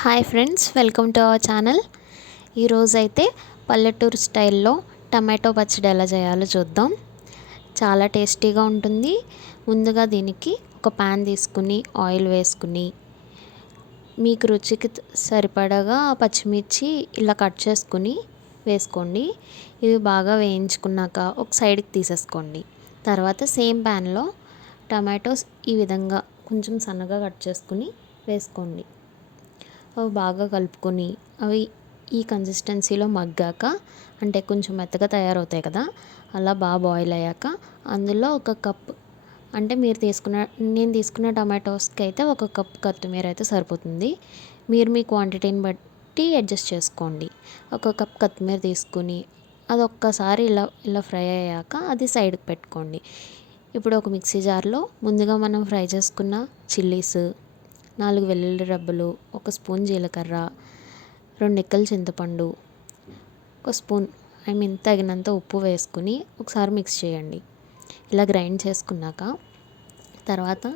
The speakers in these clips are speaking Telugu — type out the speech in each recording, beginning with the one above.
Hi friends welcome to our channel. ఈరోజైతే పల్లెటూరు స్టైల్లో టమాటో పచ్చడి ఎలా చేయాలో చూద్దాం. చాలా టేస్టీగా ఉంటుంది. ముందుగా దీనికి ఒక ప్యాన్ తీసుకుని ఆయిల్ వేసుకుని మీకు రుచికి సరిపడగా పచ్చిమిర్చి ఇలా కట్ చేసుకుని వేసుకోండి. ఇవి బాగా వేయించుకున్నాక ఒక సైడ్కి తీసేసుకోండి. తర్వాత సేమ్ ప్యాన్లో టమాటోస్ ఈ విధంగా కొంచెం సన్నగా కట్ చేసుకుని వేసుకోండి. అవి బాగా కలుపుకొని అవి ఈ కన్సిస్టెన్సీలో మగ్గాక అంటే కొంచెం మెత్తగా తయారవుతాయి కదా అలా బాగా బాయిల్ అయ్యాక అందులో ఒక కప్ అంటే మీరు తీసుకున్న నేను తీసుకున్న టమాటోస్కి అయితే ఒక కప్ కొత్తిమీర అయితే సరిపోతుంది. మీరు మీ క్వాంటిటీని బట్టి అడ్జస్ట్ చేసుకోండి. ఒక కప్ కొత్తిమీర తీసుకుని అది ఒక్కసారి ఇలా ఇలా ఫ్రై అయ్యాక అది సైడ్కి పెట్టుకోండి. ఇప్పుడు ఒక మిక్సీ జార్లో ముందుగా మనం ఫ్రై చేసుకున్న చిల్లీస్ నాలుగు వెల్లుల్లి రబ్బలు ఒక స్పూన్ జీలకర్ర రెండు ఎక్కల చింతపండు ఒక స్పూన్ ఐ మీన్ తగినంత ఉప్పు వేసుకుని ఒకసారి మిక్స్ చేయండి. ఇలా గ్రైండ్ చేసుకున్నాక తర్వాత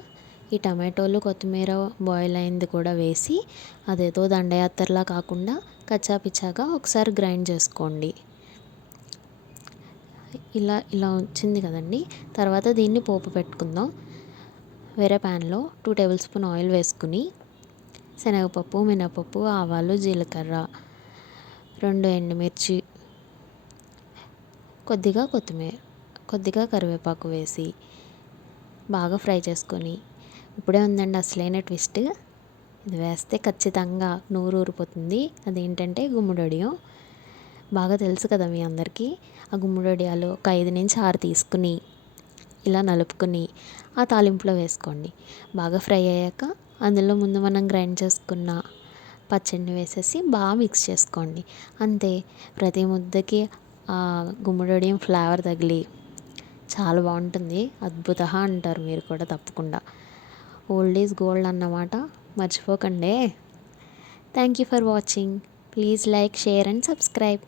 ఈ టమాటోలు కొత్తిమీర బాయిల్ అయింది కూడా వేసి అదేదో దండయాత్రలా కాకుండా కచ్చాపిచ్చాగా ఒకసారి గ్రైండ్ చేసుకోండి. ఇలా ఇలా వచ్చింది కదండి. తర్వాత దీన్ని పోపు పెట్టుకుందాం. వేరే ప్యాన్లో టూ టేబుల్ స్పూన్ ఆయిల్ వేసుకుని శనగపప్పు మినపప్పు ఆవాలు జీలకర్ర రెండు ఎండుమిర్చి కొద్దిగా కొత్తిమీర కొద్దిగా కరివేపాకు వేసి బాగా ఫ్రై చేసుకొని ఇప్పుడే ఉందండి అసలైన ట్విస్ట్. ఇది వేస్తే ఖచ్చితంగా నూరు ఊరిపోతుంది. అదేంటంటే గుమ్మడొడియం. బాగా తెలుసు కదా మీ అందరికీ. ఆ గుమ్మడొడియాలు ఒక ఐదు నుంచి ఆరు తీసుకుని ఇలా నలుపుకొని ఆ తాలింపులో వేసుకోండి. బాగా ఫ్రై అయ్యాక అందులో ముందు మనం గ్రైండ్ చేసుకున్న పచ్చడిని వేసేసి బాగా మిక్స్ చేసుకోండి. అంతే ప్రతి ముద్దకి ఆ గుమ్మడియం ఫ్లేవర్ తగిలి చాలా బాగుంటుంది. అద్భుత అంటారు మీరు కూడా తప్పకుండా. ఓల్డ్ ఈజ్ గోల్డ్ అన్నమాట. మర్చిపోకండి. Thank you for watching please like share and subscribe